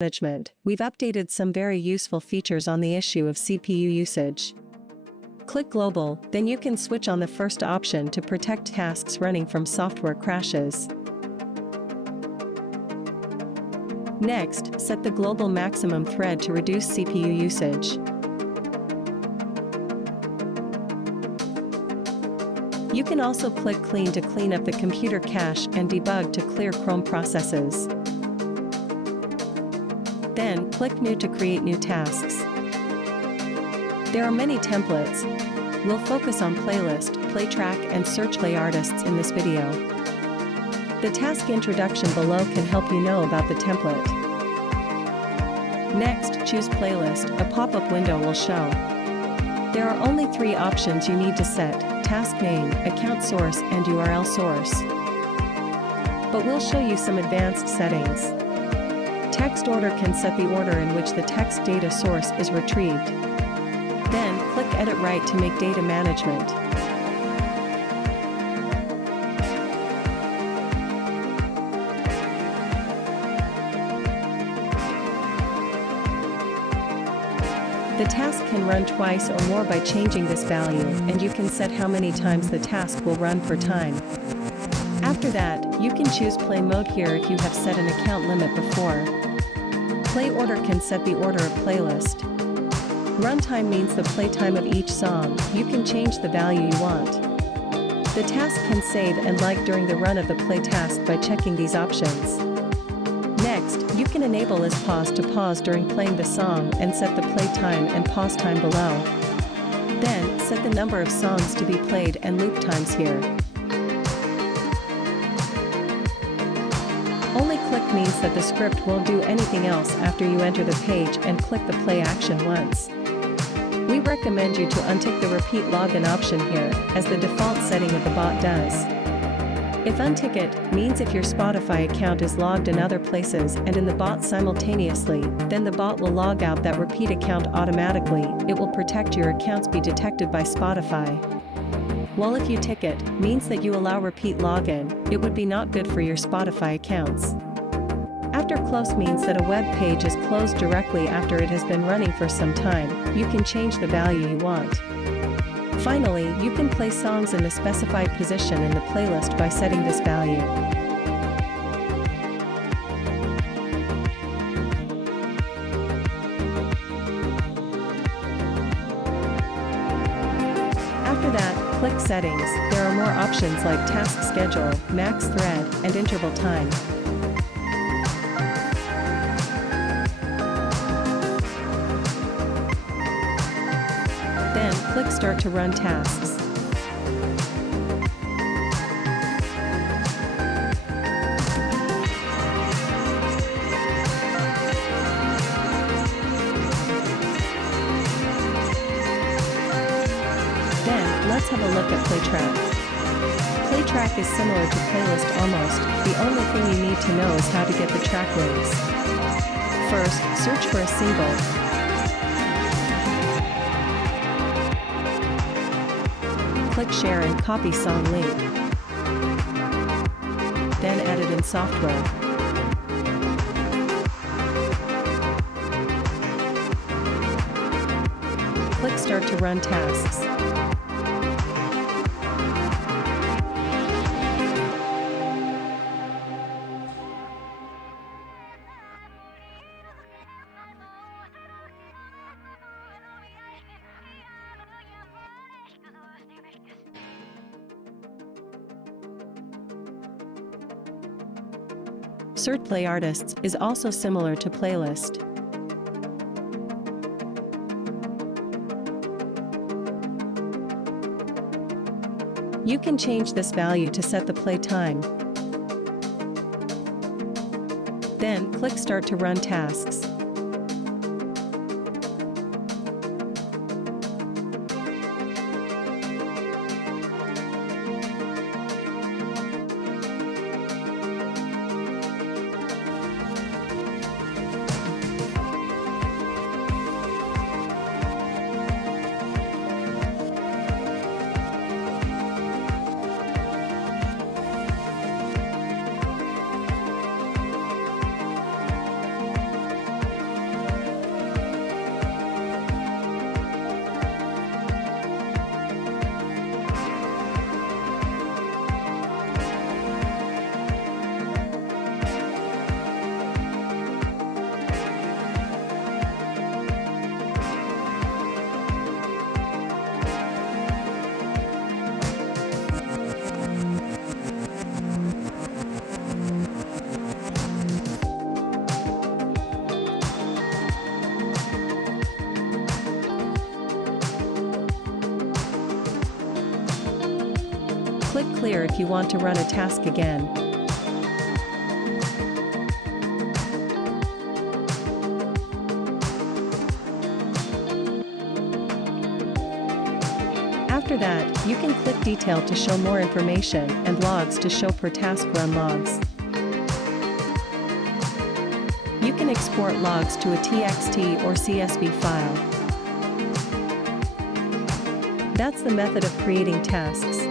management, we've updated some very useful features on the issue of CPU usage. Click Global, then you can switch on the first option to protect tasks running from software crashes. Next, set the global maximum thread to reduce CPU usage. You can also click Clean to clean up the computer cache and Debug to clear Chrome processes. Then, click New to create new tasks. There are many templates. We'll focus on Playlist, Play Track and Search Play Artists in this video. The task introduction below can help you know about the template. Next, choose Playlist, a pop-up window will show. There are only 3 options you need to set: task name, account source, and URL source. But we'll show you some advanced settings. Text order can set the order in which the text data source is retrieved. Then, click Edit Write to make data management. The task can run twice or more by changing this value, and you can set how many times the task will run per time. After that, you can choose play mode here if you have set an account limit before. Play order can set the order of playlist. Runtime means the playtime of each song. You can change the value you want. The task can save and like during the run of the play task by checking these options. Next, you can enable as pause to pause during playing the song and set the play time and pause time below. Then, set the number of songs to be played and loop times here. Only click means that the script won't do anything else after you enter the page and click the play action once. We recommend you to untick the repeat login option here, as the default setting of the bot does. If untick it, means if your Spotify account is logged in other places and in the bot simultaneously, then the bot will log out that repeat account automatically. It will protect your accounts be detected by Spotify. While if you tick it, means that you allow repeat login, it would be not good for your Spotify accounts. After close means that a web page is closed directly after it has been running for some time. You can change the value you want. Finally, you can play songs in the specified position in the playlist by setting this value. After that, click Settings. There are more options like Task Schedule, Max Thread, and Interval Time. Then, click Start to run tasks. Then, let's have a look at Play Track. Play Track is similar to Playlist almost. The only thing you need to know is how to get the track links. First, search for a single. Click Share and copy song link. Then add it in software. Click Start to run tasks. Search Play Artists is also similar to Playlist. You can change this value to set the play time. Then, click Start to run tasks. Click Clear if you want to run a task again. After that, you can click Detail to show more information and Logs to show per task run logs. You can export logs to a TXT or CSV file. That's the method of creating tasks.